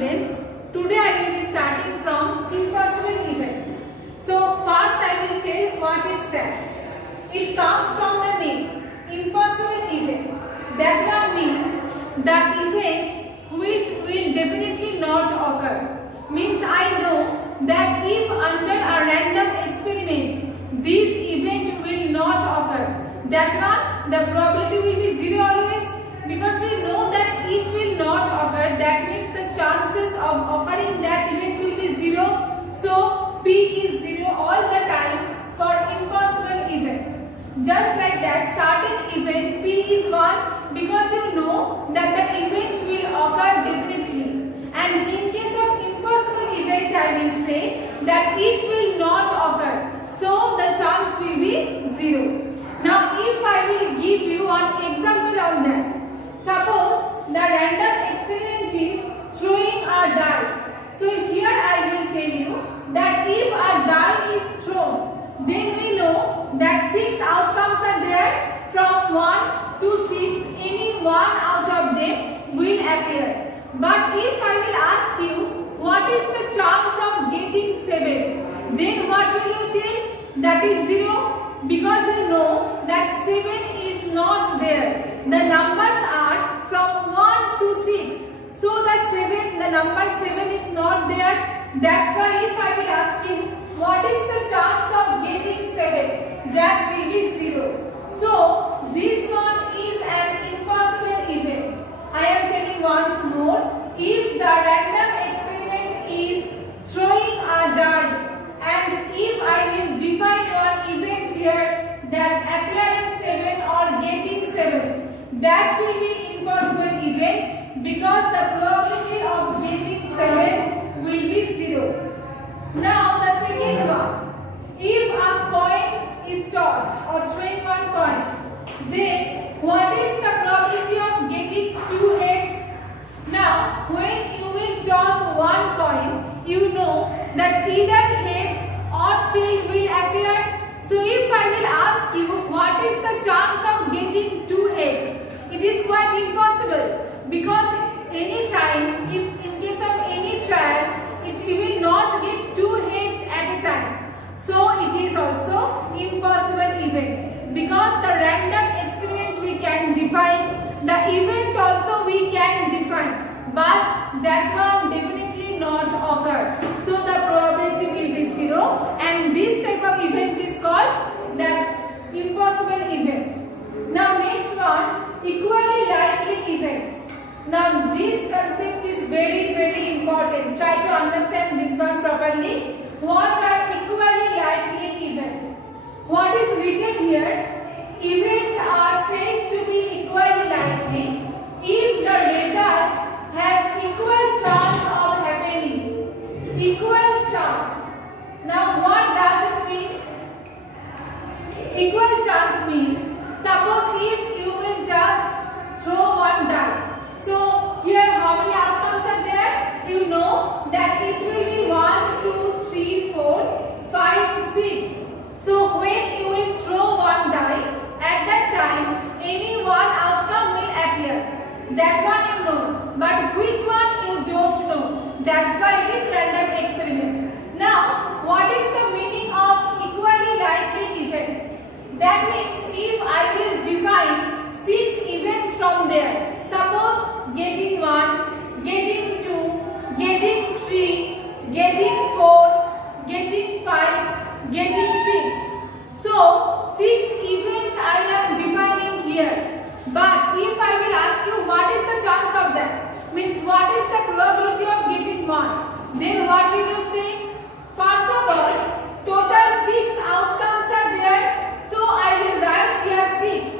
students, today I will be starting from impossible event. So first I will tell what is that. It comes from the name impossible event. That one means the event which will definitely not occur. Means I know that if under a random experiment this event will not occur, that one the probability will be 0 always, because we know that it will not occur. That means the chances of occurring that event will be 0. So P is 0 all the time for impossible event. Just like that, certain event P is 1 because you know that the event will occur definitely. And in case of impossible event, I will say that it will not occur. So the chance will be 0. Now if I will give you an example on that. Suppose the random experiment is throwing a die. So here I will tell you that if a die is thrown, then we know that 6 outcomes are there. From 1 to 6, any one out of them will appear. But if I will ask you what is the chance of getting 7, then what will you tell? That is 0, because you know that 7 is not there. The numbers are from 1 to 6. So the number 7 is not there. That's why if I will ask you what is the chance of getting 7, that will be 0. So this one is an impossible event. I am telling once more, if the random experiment is throwing a die, and if I will define one event here that appearing 7 or getting 7, that will be impossible event because the probability of getting 7 will be 0. Now the second one, if a coin is tossed or thrown one coin, then what is the probability of getting 2 heads? Now when you will toss one coin, you know that either head or tail will appear. So if I will ask you what is the chance of getting 2 heads, it is quite impossible, because any time, if in case of any trial, it will not get 2 heads at a time. So it is also impossible event, because the random experiment we can define, the event also we can define, but that one definitely not occur. So the probability will be 0, and this type of event is called that impossible event. Now next one, equally likely events. Now this concept is very important. Try to understand this one properly. What are equally likely events? What is written here? Events are said to be equally likely if the results have equal chance of happening. Equal chance. Now what does it mean? Equal chance means, suppose if you will just throw one die. So here how many outcomes are there? You know that it will be 1, 2, 3, 4, 5, 6. So when you will throw one die, at that time any one outcome will appear. That one you know, but which one you don't know. That's why it is random experiment. Now what is the meaning of equally likely events? That means if I will define 6 events from there, suppose getting 1, getting 2, getting 3, getting 4, getting 5, getting 6. So 6 events I am defining here. But if I will ask you what is the chance of that, means what is the probability of getting 1, then what will you say? First of all, total 6 outcomes are there, so I will write here 6.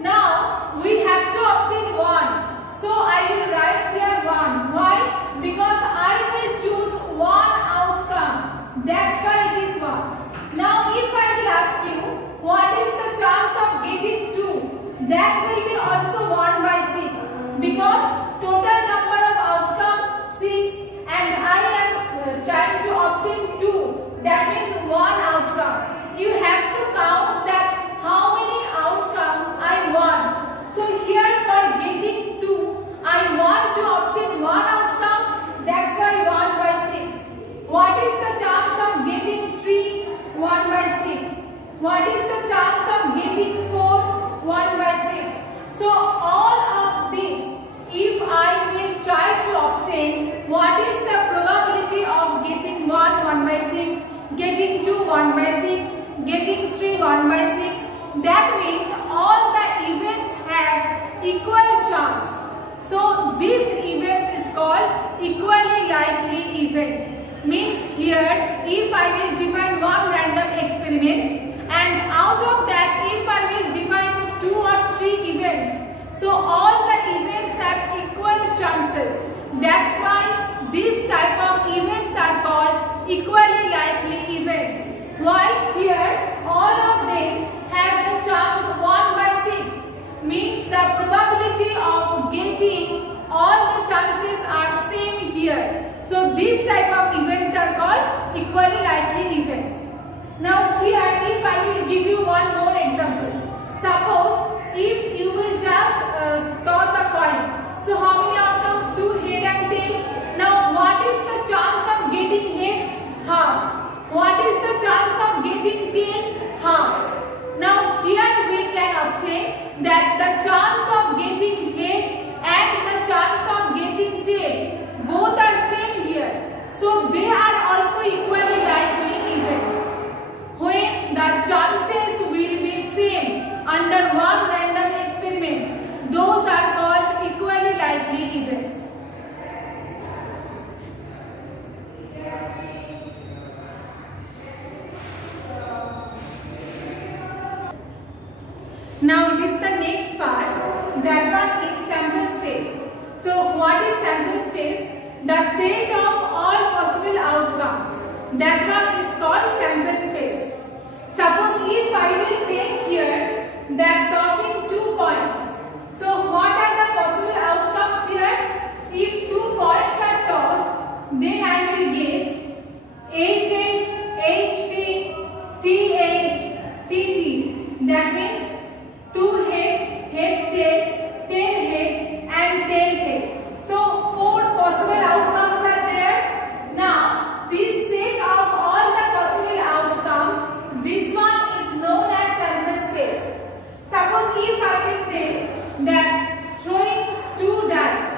Now we have to obtain 1, so I will write here 1. Why? Because I will choose one outcome. That's why it is 1. Now if I will ask you what is the chance of getting 2, that will be also 1 by 6, because total number of outcome 6 and I am trying to obtain 2. That means 1 outcome. You have to count that how many outcomes I want. So here for getting 2, I want to obtain 1 outcome. That What is the chance of getting 4? 1 by 6. So all of these, if I will try to obtain what is the probability of getting 1 1 by 6, getting 2 1 by 6, getting 3 1 by 6, that means all the events have equal chance. So this event is called equally likely event. Means here if I will define one random experiment and out of that if I will define 2 or 3 events, so all the events have equal chances. That's why these type of events are called equally likely events. While here all of them have the chance 1 by 6, means the probability of getting all the chances are same here. So these type of events are called equally likely events. Now here if I will give you one more example. Suppose if you will just toss a coin. So how many outcomes? 2 head and tail. Now what is the chance of getting head? Half. What is the chance of getting tail? Half. Now here we can obtain that the chance of getting head and the chance of getting tail both are same here. So they are also equally likely events. When the chances will be same under one random experiment, those are called equally likely events. Now it is the next part, that one is sample space. So what is sample space? The set of all possible outcomes. That one is called sample space. Suppose if I will take here that tossing 2 coins. So what are the possible outcomes here? If 2 coins are tossed, then I will get HH, HT, TH, TT. That means 2 heads, head tail, tail head and tail tail. So 4 possible outcomes are there. Now this set of all the possible outcomes, this one is known as sample space. Suppose if I will take that throwing 2 dice,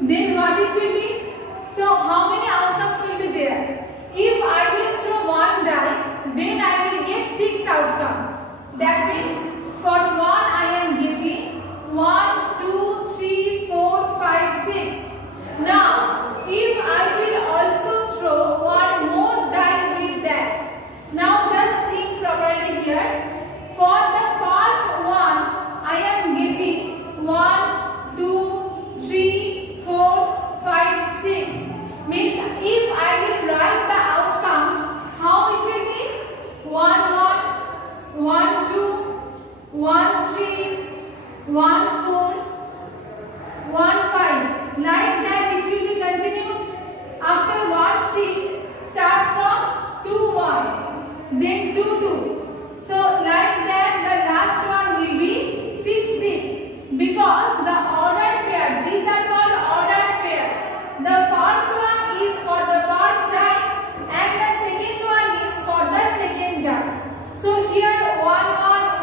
then what it will be? So how many outcomes will be there? If I will throw 1 die, then I will get 6 outcomes. That means for 1 I am getting 1, 2, 3, 4, 5, 6. Now if I will also throw 1 more die with that. Now just think properly here. For the first one I am getting 1, 2, 3, 4, 5, 6. Means if I will write the outcomes, how it will be? 1, 1, 1, 2, 1, 3, 1, 4, 1, 5. Like that it will be continued. After 1, 6 starts from 2, 1. Then 2, 2. So like that the last one will be 6, 6. Because the ordered pair, these are called ordered pair. The first one is for the first die and the second one is for the second die. So here 1, 1,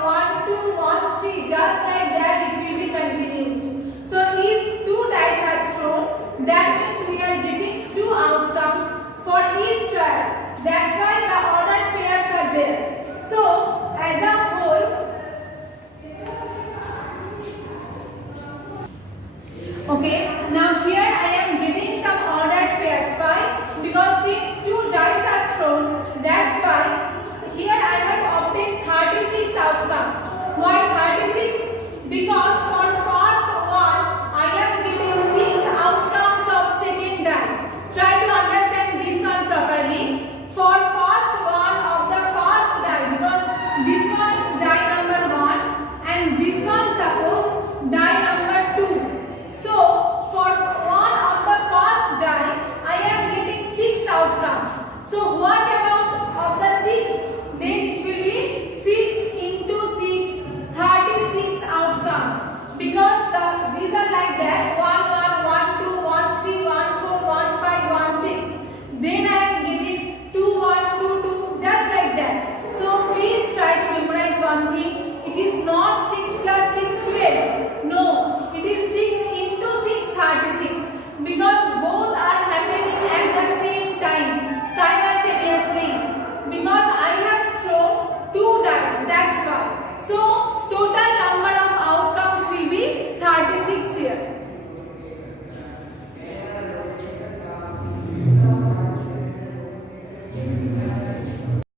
1, 2, 1, 3, just like that it will be continued. So if 2 dice are thrown, that means we are getting 2 outcomes for each trial. That's why the ordered pairs are there. So as a whole, okay, now here